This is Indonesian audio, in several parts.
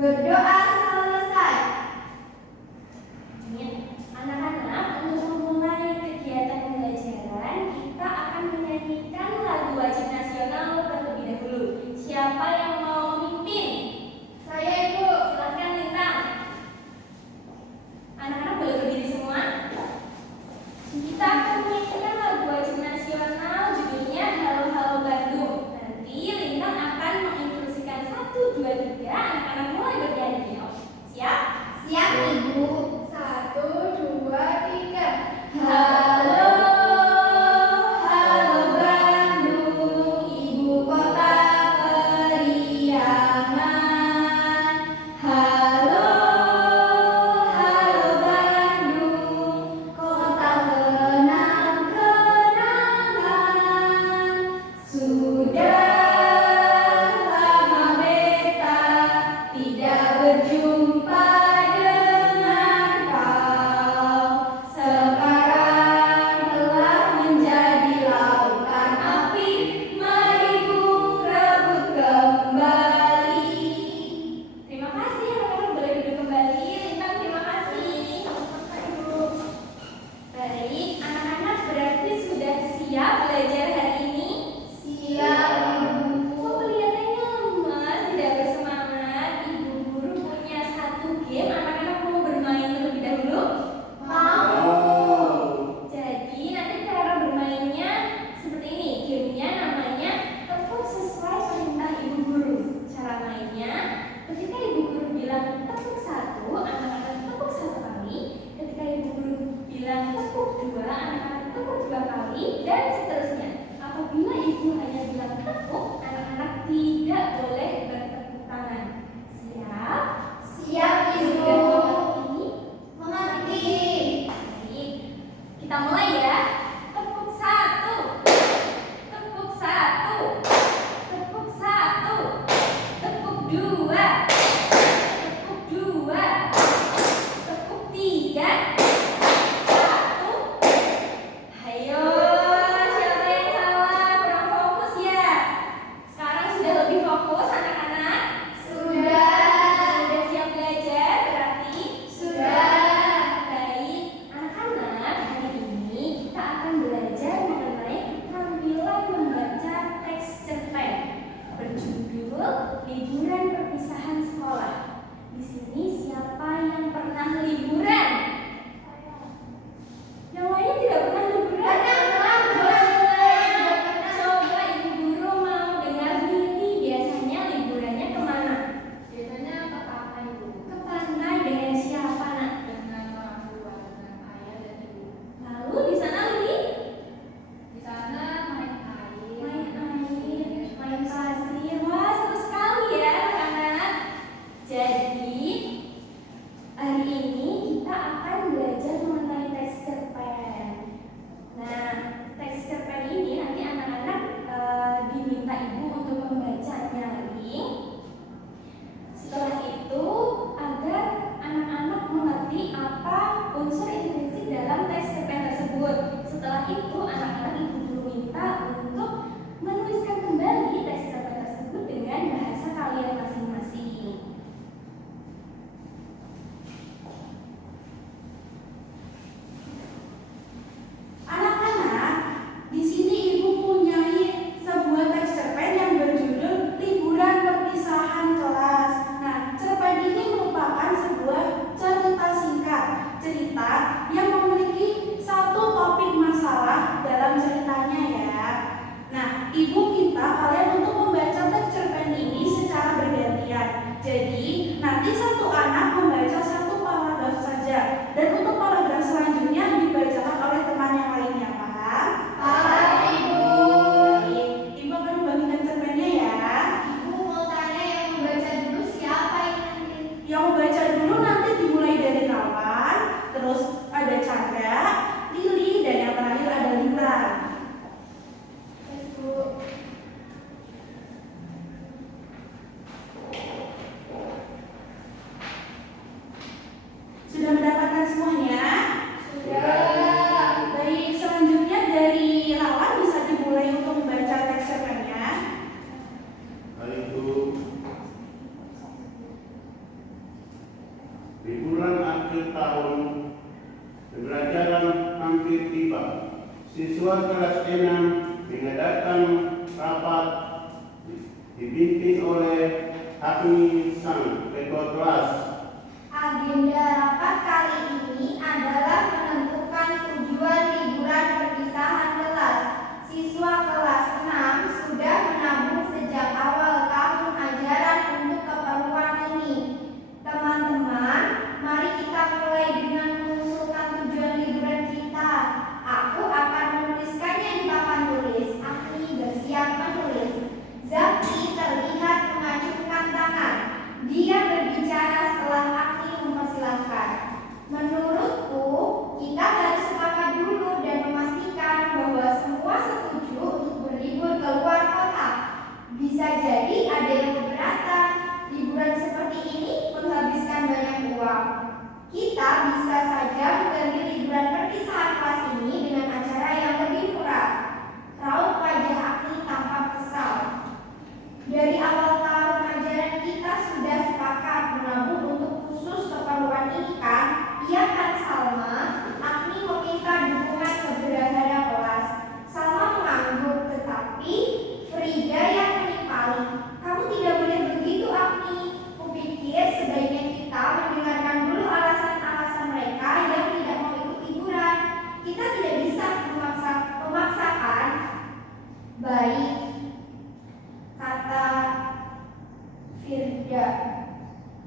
Berdoa selesai. Anak-anak, untuk memulai kegiatan pembelajaran, kita akan menyanyikan lagu wajib nasional terlebih dahulu. Siapa yang mau memimpin? Saya, Ibu. Silakan Lintang. Anak-anak boleh berdiri semua. Kita akan menyanyikan lagu wajib nasional, judulnya Halo Halo Bandung. Nanti Lintang akan menginstruksikan 1, 2, 3. Anak-anak mulai bernyanyi. Siap? Siap, Ibu. 1, 2, 3. Halo, halo Bandung, ibu kota periangan. Halo, halo Bandung, kota kenang-kenangan. Sudah lama beta tidak berjumpa dengan kau. Sekarang telah menjadi lautan api, mari ku rebut kembali. terima kasih. Anak-anak boleh duduk kembali. Lintang, terima kasih. Baik, anak-anak berarti sudah siap belajar hari ini? Siap, Ibu. Kok kelihatannya lemas, tidak bersemangat? Ibu guru punya 1 game. Anak-anak mau bermain terlebih dahulu? Jadi nanti cara bermainnya seperti ini. Gamenya namanya tepuk sesuai perintah ibu guru. Cara mainnya, ketika ibu guru bilang tepuk 1, anak-anak tepuk 1 kali. Ketika ibu guru bilang tepuk 2, anak-anak tepuk 2 kali, dan seterusnya. Apabila ibu hanya bilang tepuk, anak-anak tidak boleh bertepuk tangan. Siap? Siap, Ibu. Sudah mengerti? Mengerti. Baik, kita mulai ya. Tepuk 1, tepuk 1, tepuk 1, tepuk 2, tepuk 2, tepuk 3, 1. Ayo, siapa yang salah? Kurang fokus ya. Sekarang sudah lebih fokus anak-anak? Sudah siap belajar berarti? Baik, anak-anak, hari ini kita akan belajar mengenai keterampilan membaca teks cerpen berjudul Liburan Perpisahan Sekolah. Di sini siapa yang pernah liburan? Yang lainnya tidak pernah liburan? Boleh. Coba ibu guru mau dengar Lili biasanya liburannya kemana? Biasanya ke pantai, Ibu. Ke pantai dengan siapa nak? Dengan orang tua, dengan ayah dan ibu. Lalu di sana Lili? Di sana main air. Main pasir. Wah, seru sekali ya anak-anak. Jadi hari ini kita akan belajar mengenai teks cerpen. Nah, teks cerpen ini nanti anak-anak diminta ibu untuk membaca nyaring. Setelah itu agar anak-anak mengerti apa unsur intrinsik dalam teks cerpen tersebut. Setelah itu anak-anak ibu guru minta untuk menuliskan kembali teks cerpen tersebut dengan bahasa kalian masing-masing. Anak-anak, di sini ibu punyai sebuah teks cerpen yang berjudul Liburan Perpisahan Kelas. Nah, cerpen ini merupakan sebuah cerita singkat, cerita yang memiliki satu topik masalah dalam ceritanya ya. Nah, ibu minta kalian untuk membaca teks cerpen ini secara bergantian. Jadi, nanti satu anak membaca 1 paragraf saja, dan untuk paragraf selanjutnya dibacakan oleh teman yang lainnya, paham? Paham, Ibu. Baik, ibu akan membagikan cerpennya ya. Ibu mau tanya yang membaca dulu siapa ini nanti? Yang membaca dulu nanti dimulai dari Rawan, terus ada Chandra, Lili, dan yang terakhir ada Lintang. Ibu. Sudah mendapatkan semuanya? Sudah. Baik, selanjutnya dari Rawan bisa dimulai untuk membaca teks cerpennya. Baik, Bu. Di bulan akhir tahun, pembelajaran hampir tiba. Siswa kelas 6 mengadakan rapat dipimpin oleh Agni sang ketua kelas. Agenda rapat kali ini adalah menentukan tujuan liburan perpisahan kelas. Siswa kelas 6 sudah menabung sejak awal tahun ajaran untuk keperluan ini. Teman-teman, mari kita mulai dengan mengusulkan tujuan liburan kita. Aku akan menuliskannya di papan tulis. Agni bersiap menulis. Zaki terlihat mengacungkan tangan. Dia berbicara setelah Agni mempersilahkan. Menurutku, kita harus sepakat dulu dan memastikan bahwa semua setuju untuk berlibur ke luar kota. Bisa jadi ada yang keberatan. Liburan seperti ini menghabiskan banyak uang. Kita bisa saja mengganti liburan perpisahan kelas ini dengan acara yang lebih murah. Raut wajah Agni tampak kesal. Dari awal tahun ajaran kita sudah sepakat menabung untuk khusus keperluan ini kan? Iya kan Salma? Agni meminta dukungan keberadaan kelas. Salma mengangguk, tetapi Frida yang menimpali. Kamu tidak boleh begitu Agni. Kupikir sebaiknya kita mendengarkan dulu alasan-alasan mereka yang tidak mau ikut liburan. Kita tidak bisa memaksakan. Baik, kata Firda.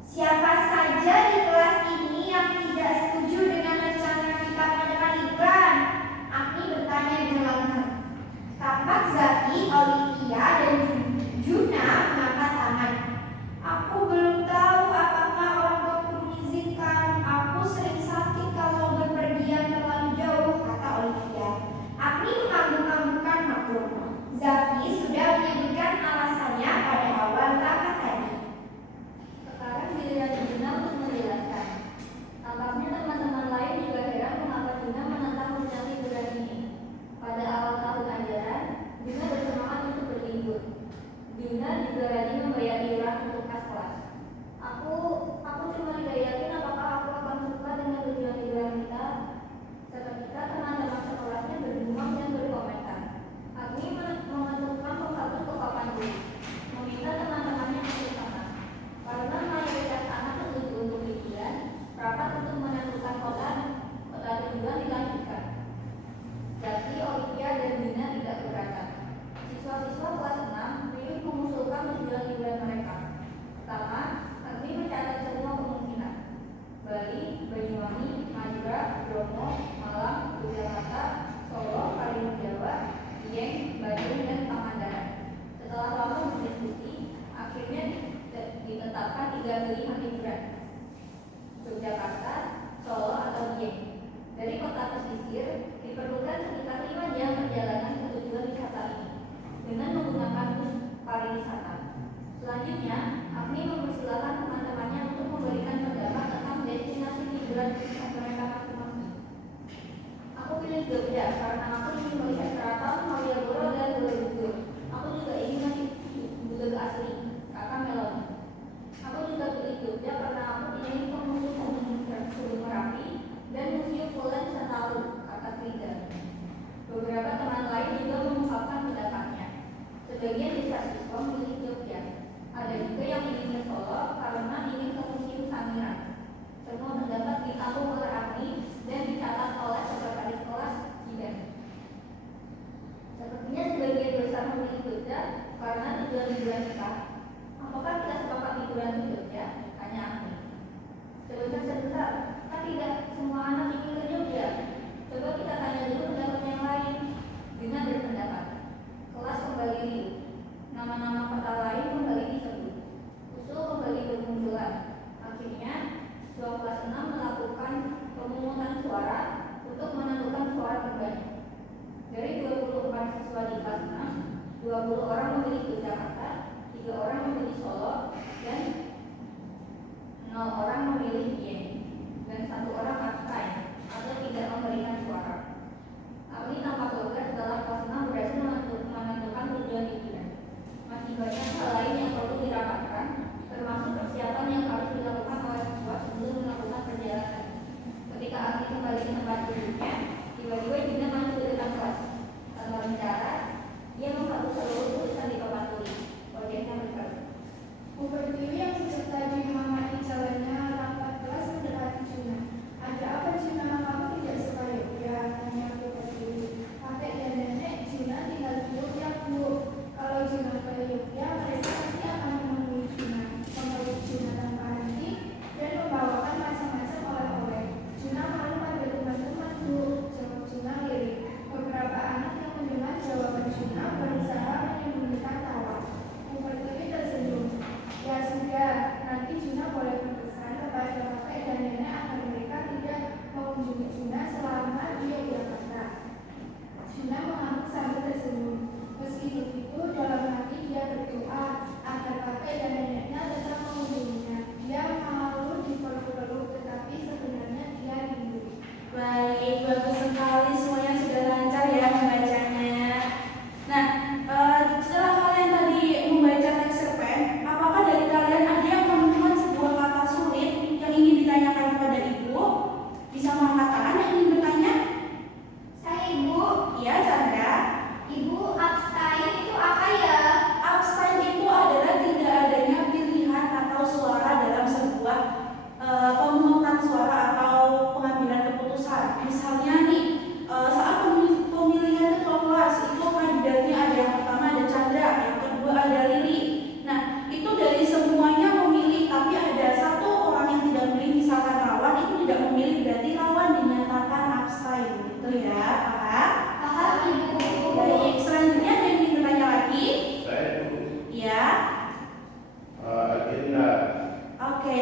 Siapa saja di kelas ini yang tidak setuju dengan rencana kita mengadakan liburan? Agni bertanya dengan lantang. Tampak Zaki, Olivia, dan Juna mengangkat tangan. Aku belum tahu apakah orang tuaku mengizinkan. Aku sering sakit kalau berpergian terlalu jauh, kata Olivia. Agni mengangguk-anggukkan maklum. Zaki sudah menyebutkan alasannya pada awal rapat tadi. Sekarang giliran Dina untuk menjelaskan. Tampaknya teman-teman lain juga heran mengapa Dina menentang rencana liburan ini. Pada awal tahun ajaran, Dina bersemangat untuk berlibur. Dina juga rajin membayar iuran untuk kas kelas. Aku cuma tidak yakin apakah aku akan suka dengan tujuan liburan kita. Seketika teman-teman sekolahnya bergumam dan berkomentar. Agni menentukan satu ke papan tulis, meminta teman-temannya untuk sama. Karena mayoritas anak setuju untuk liburan, rapat untuk menentukan kota tujuan dilanjutkan. Zaki, Olivia, dan Dina tidak keberatan. Siswa-siswa kelas 6 riuh mengusulkan tujuan liburan mereka. Pertama, Agni mencatat semua kemungkinan. Bali, Banyuwangi, Madura, Bromo, Malang, Yogyakarta, Solo, Karimun Jawa, Dieng, Bandung, dan Pangandaran. Setelah lama berdiskusi, akhirnya ditetapkan 3 pilihan liburan: Yogyakarta, Solo, atau Dieng. Dari kota pesisir diperlukan sekitar 5 jam perjalanan ke tujuan wisata ini dengan menggunakan bus pariwisata. Selanjutnya, Agni mempersilahkan teman-temannya untuk memberikan pendapat tentang destinasi liburan mereka masing-masing. Aku pilih Jogja karena aku ingin melihat keraton, Malioboro, dan Borobudur. Aku juga ingin melihat gudeg asli, kata Meloni. Aku juga pilih Jogja karena aku ingin ke Museum Gunung Merapi dan Museum Polen Sentalu, kata Frida. Beberapa teman lain juga mengungkapkan pendapatnya. Sebagian besar siswa memilih Jogja. Ada juga yang ingin ke Solo karena ingin ke Museum Sangiran. Semua pendapat ditampung oleh Agni dan dicatat oleh sekretaris kelas Jidan. Sepertinya sebagian besar memilih Jogja karena tujuan liburan kita. Apakah kita sepakat liburan ke Jogja? Tanya Agni. Sebentar, kan tidak semua anak ingin ke Jogja. Coba kita tanya dulu pendapat yang lain. Dina berpendapat. Kelas kembali riuh. Nama-nama kota lain kembali disebut. Usul kembali bermunculan. Akhirnya, siswa kelas 6 melakukan pemungutan suara untuk menentukan suara terbanyak. Dari 24 siswa di kelas 6, 20 orang memilih Yogyakarta, 3 orang memilih Solo, dan 0 orang memilih Dieng, dan 1 orang abstain atau tidak memberikan suara. Agni tampak lega setelah kelas 6 berhasil menentukan tujuan liburan. Masih banyak hal lain yang perlu dirapatkan, termasuk persiapan yang harus dilakukan oleh siswa sebelum melakukan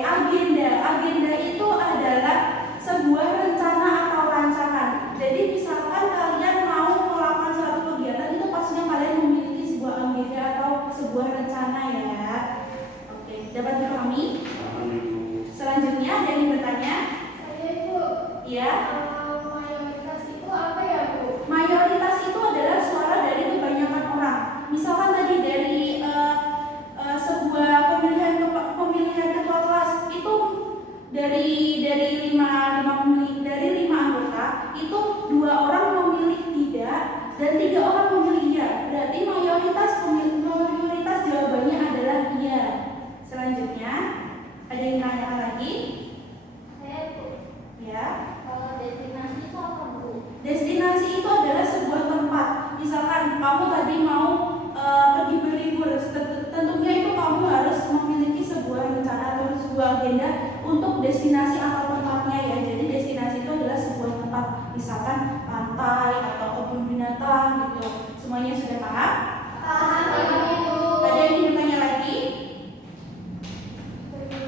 agenda. Agenda itu adalah sebuah rencana atau rancangan. Jadi misalkan kalian mau melakukan suatu kegiatan, itu pastinya kalian memiliki sebuah agenda atau sebuah rencana ya. Oke, dapat dipahami? Paham, Ibu. Selanjutnya ada yang bertanya? Saya Ibu, Ya. mayoritas itu apa ya Bu? Mayoritas itu adalah suara dari kebanyakan orang. Misalkan tadi dari sebuah pemilihan ketua kelas itu dari lima anggota itu 2 orang memilih tidak dan 3 orang memilih iya. Berarti mayoritas jawabannya adalah iya. Selanjutnya ada yang menanyakan lagi? Saya Bu, Ya. kalau destinasi itu apa Bu? Destinasi itu adalah sebuah tempat. Misalkan kamu tadi mau pergi berlibur, tentunya itu kamu harus memiliki sebuah rencana atau sebuah agenda untuk destinasi atau tempatnya ya. Jadi destinasi itu adalah sebuah tempat, misalkan pantai atau kebun binatang gitu. Semuanya sudah paham? Paham Ibu. Ada yang ingin bertanya lagi? Ada.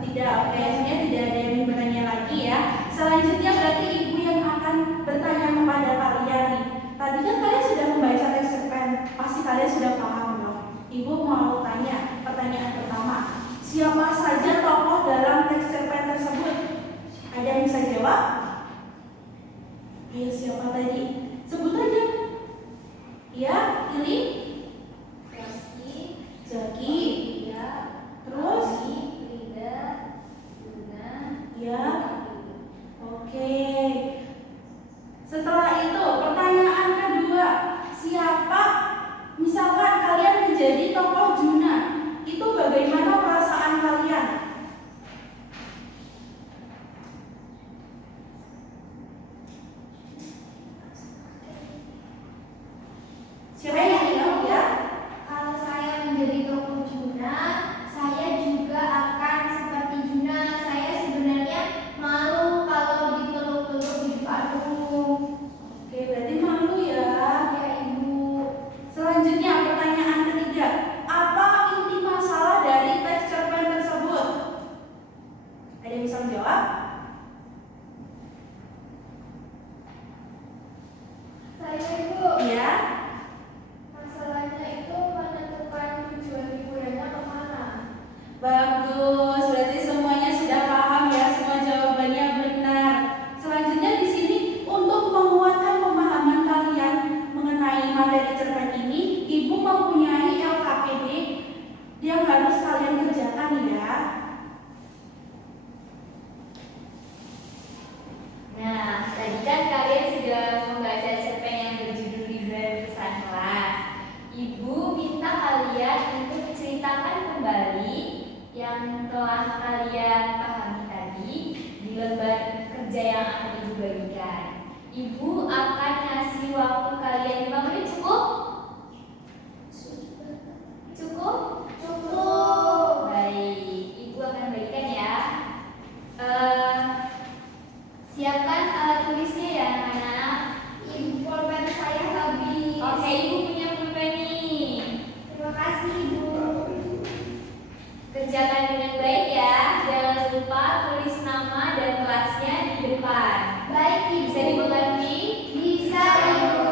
Tidak, oke, sebenarnya tidak ada yang ingin bertanya lagi ya. Selanjutnya berarti ibu yang akan bertanya kepada kalian nih. Tadi kan kalian sudah membaca teks cerpen, pasti kalian sudah paham dong. Ibu mau tanya pertanyaan pertama, siapa saja tokoh dalam teks cerpen tersebut? Ada yang bisa jawab? Ayo siapa tadi? Sebut aja. Ya, pilih. Zaki. Ya. Terus? Frida. Luna. Ya. Oke. Setelah itu, pertanyaan kedua, siapa? Misalkan kalian menjadi tokoh Juna, itu bagaimana perasaan kalian? Siapa yang jawab ya? Kalau saya menjadi tokoh Juna, saya juga akan seperti Juna. Saya sebenarnya malu kalau dipeluk-peluk di depan umum. Oke, berarti malu ya. Ya Ibu. Selanjutnya, pertanyaan ketiga, apa inti masalah dari teks cerpen tersebut? Ada yang bisa menjawab? Saya Ibu. Ya. Masalahnya itu menentukan tujuan liburannya kemana. Bagus, berarti semuanya sudah paham ya, semua jawabannya benar. Selanjutnya di sini untuk menguatkan pemahaman kalian mengenai materi cerpen ini, Ibu mempunyai LKPD yang harus kalian kerjakan ya. Nah, tadi kan kalian sudah membaca cerpen yang berjudul Liburan Perpisahan Kelas. Ibu minta kalian untuk menceritakan kembali yang telah kalian pahami tadi di lembar kerja yang akan Ibu bagikan. Ibu akan ngasih waktu kalian 5 menit, cukup? Cukup? Cukup. Baik, Ibu akan bagikan ya. Siapkan alat tulisnya ya anak-anak. Ibu, pulpen saya habis. Oke, Ibu punya pulpen nih. Terima kasih Ibu. Kerjakan dengan baik ya. Jangan lupa tulis nama dan kelasnya di depan. Baik Ibu. Bisa dimengerti? Bisa Ibu.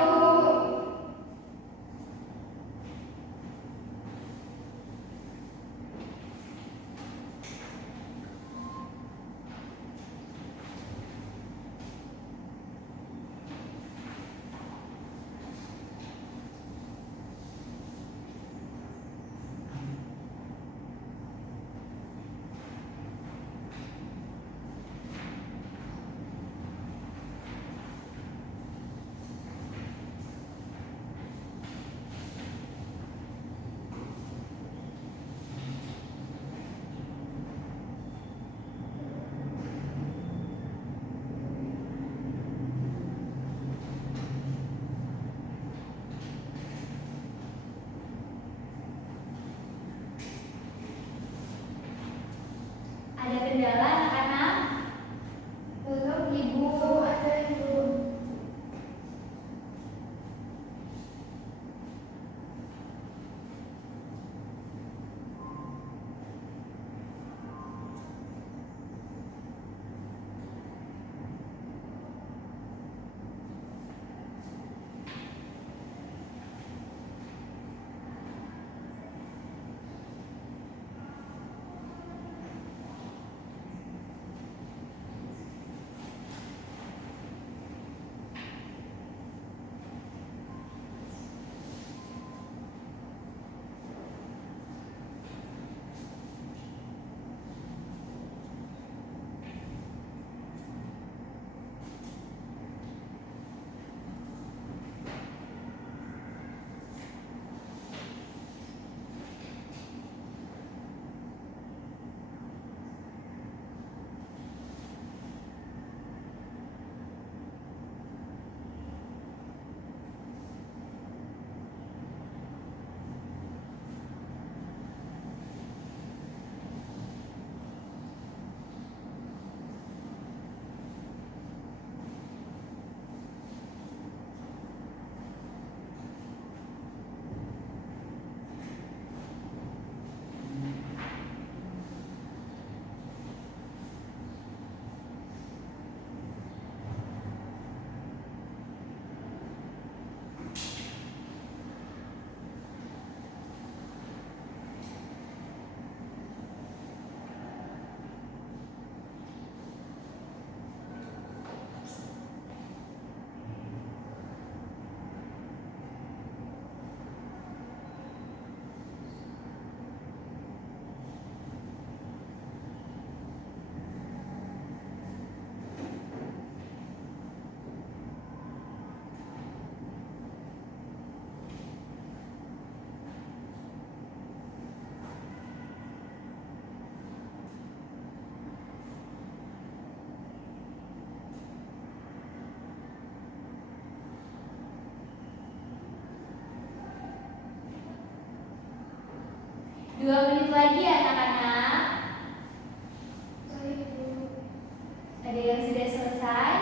Ada kendala anak-anak? Belum Ibu. Ada Ibu. 2 menit lagi ya anak-anak. Ada yang sudah selesai?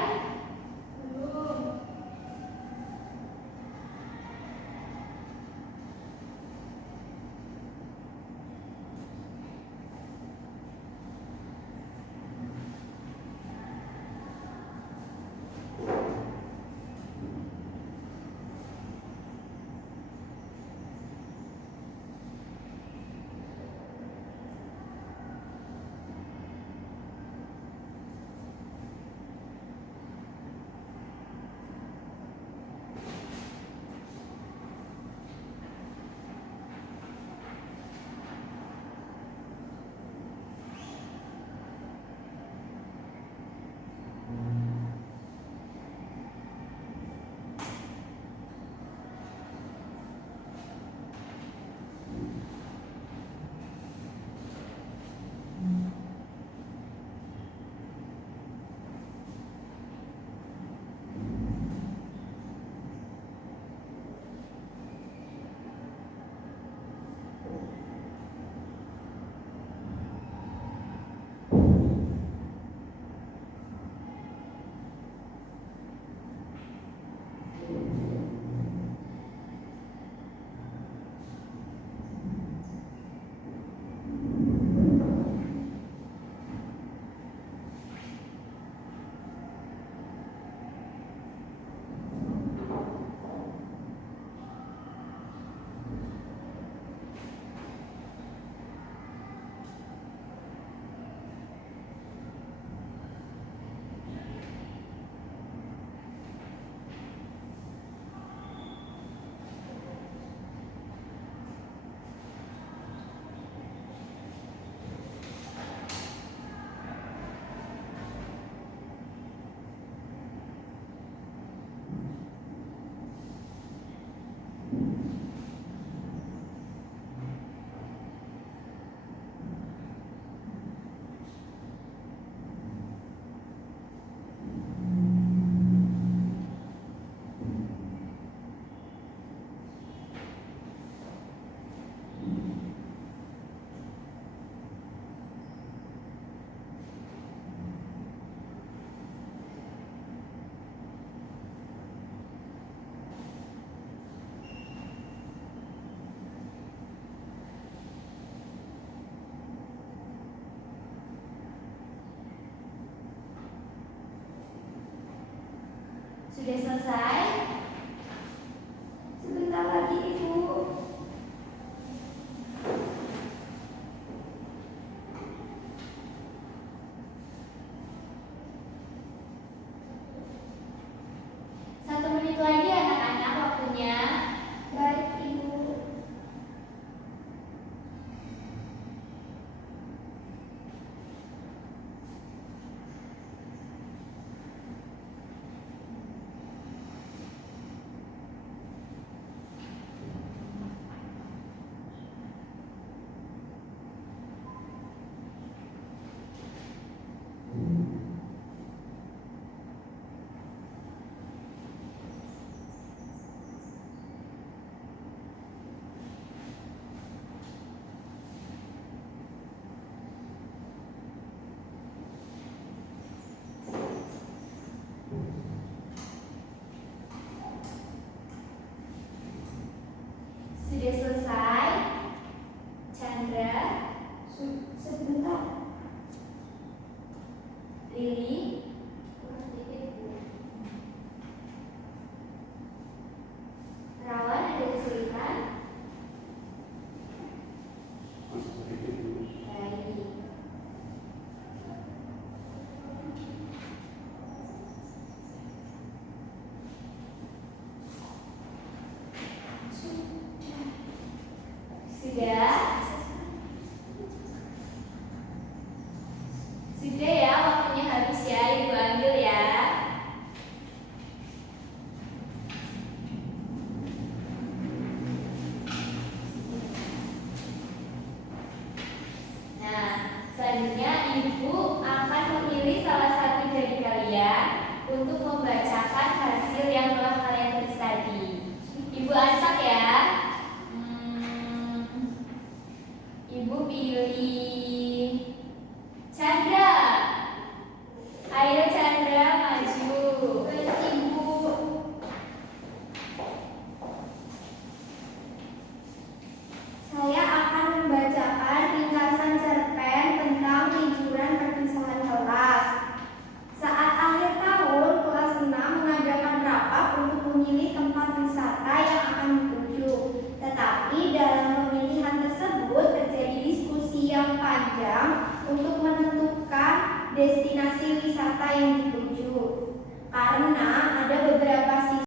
Belum. Sudah selesai? Sebentar lagi, Ibu. Satu menit lagi anak-anak waktunya. Baik, Ibu. Sudah selesai? Chandra, Sebentar. Lili, Rawan ada kesulitan? Baik. Sudah? Sudah ya, waktunya habis ya, Ibu ambil ya. Nah, selanjutnya Ibu akan memilih salah satu dari kalian untuk membacakan hasil yang telah kalian tulis tadi. Ibu acak ya. dari Chandra. Ayo Chandra maju. Ibu. Saya akan membacakan ringkasan cerpen tentang liburan perpisahan kelas. Saat akhir tahun, kelas 6 mengadakan rapat untuk memilih tempat wisata yang akan dituju. Tetapi dalam pemilihan tersebut terjadi diskusi yang panjang untuk menentukan destinasi wisata yang dituju. Karena